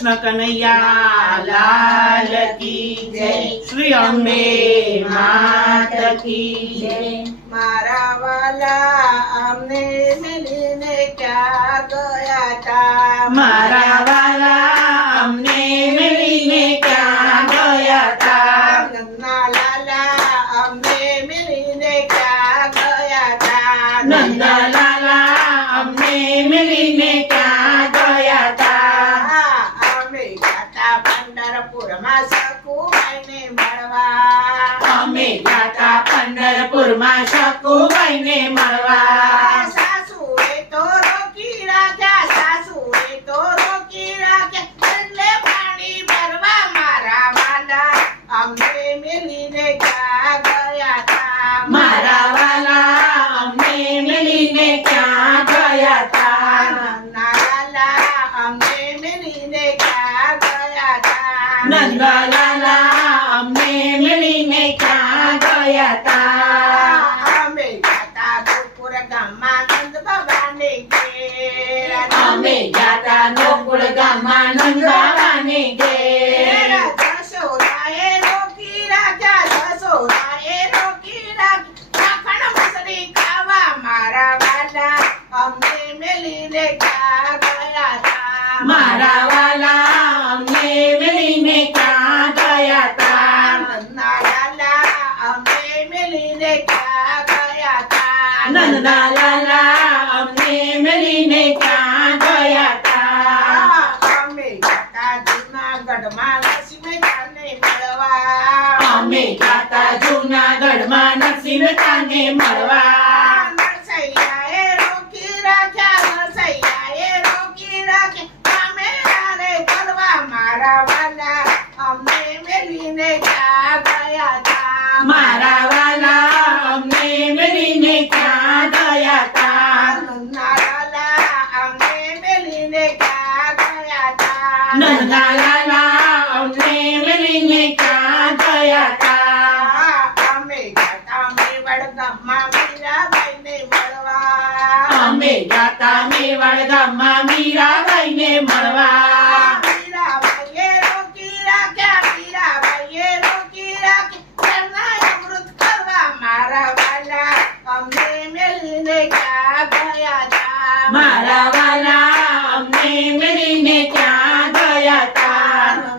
कृष्ण कन्हैया लाल की जय। श्री अम्बे मात की जय। मारा वाला हमने मिलने क्या गया था? मारा वाला हमने मिलने क्या શકુભાઈ ને મળવા. અમે જાતા પંઢરપુરમાં શકુભાઈ ને મળવા. અમને મેલીને ક્યાં ગયા તા મારા વાલા અમને મળીને ક્યાં ગયા તા નંદના લાલા અમને મેલીને ક્યાં ગયા તા નંદલાલા અમને મળીને ક્યાં ગયા તા અમે ગાતા જૂનાગઢમાં લક્ષ્મીકાને મળવા અમે ગાતા જૂનાગઢમાં નરસિંહતાને મળવા કરવા મારા વાલા અમને મેલીને ક્યાં ગયા તા મારા વાલા અમને મળીને ક્યાં ગયા તા નંદના લાલા અમને મેલીને ક્યાં ગયા તા નંદલાલા અમને મળીને ક્યાં ગયા તા અમે ગાતા મેવાડ ગામમાં મીરાબાઈને મળવા અમે ગાતા મેવાડ ગામમાં મીરાબાઈને મળવા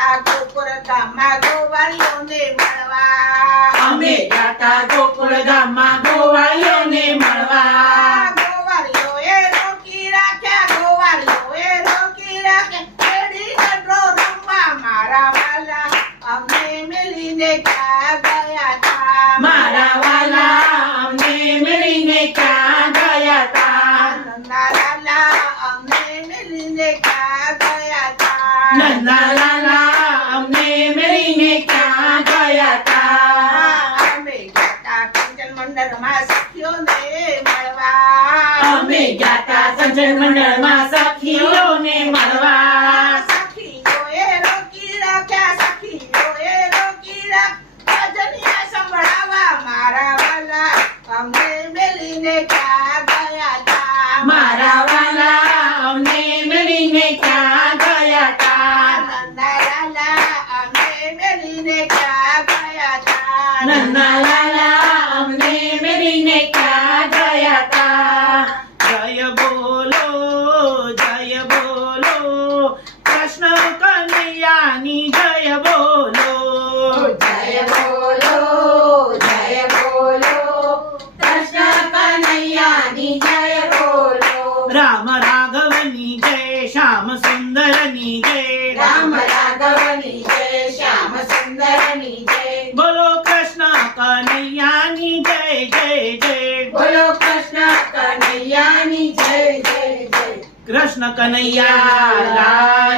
ગાતા ગોકુળ ગામમાં ગોવાળીઓને મળવા. અમે જાતા ગોકુળ ગામમાં ગોવાળીઓને મળવા. મંડળમાં સખીઓ ને મળવા. અમે ગયા તા સંજય મંડળમાં સખીઓ ને મળવા. સુંદરની જય. બોલો કૃષ્ણ કનૈયાની જય જય જય. બોલો કૃષ્ણ કનૈયાની જય જય જય. કૃષ્ણ કનૈયા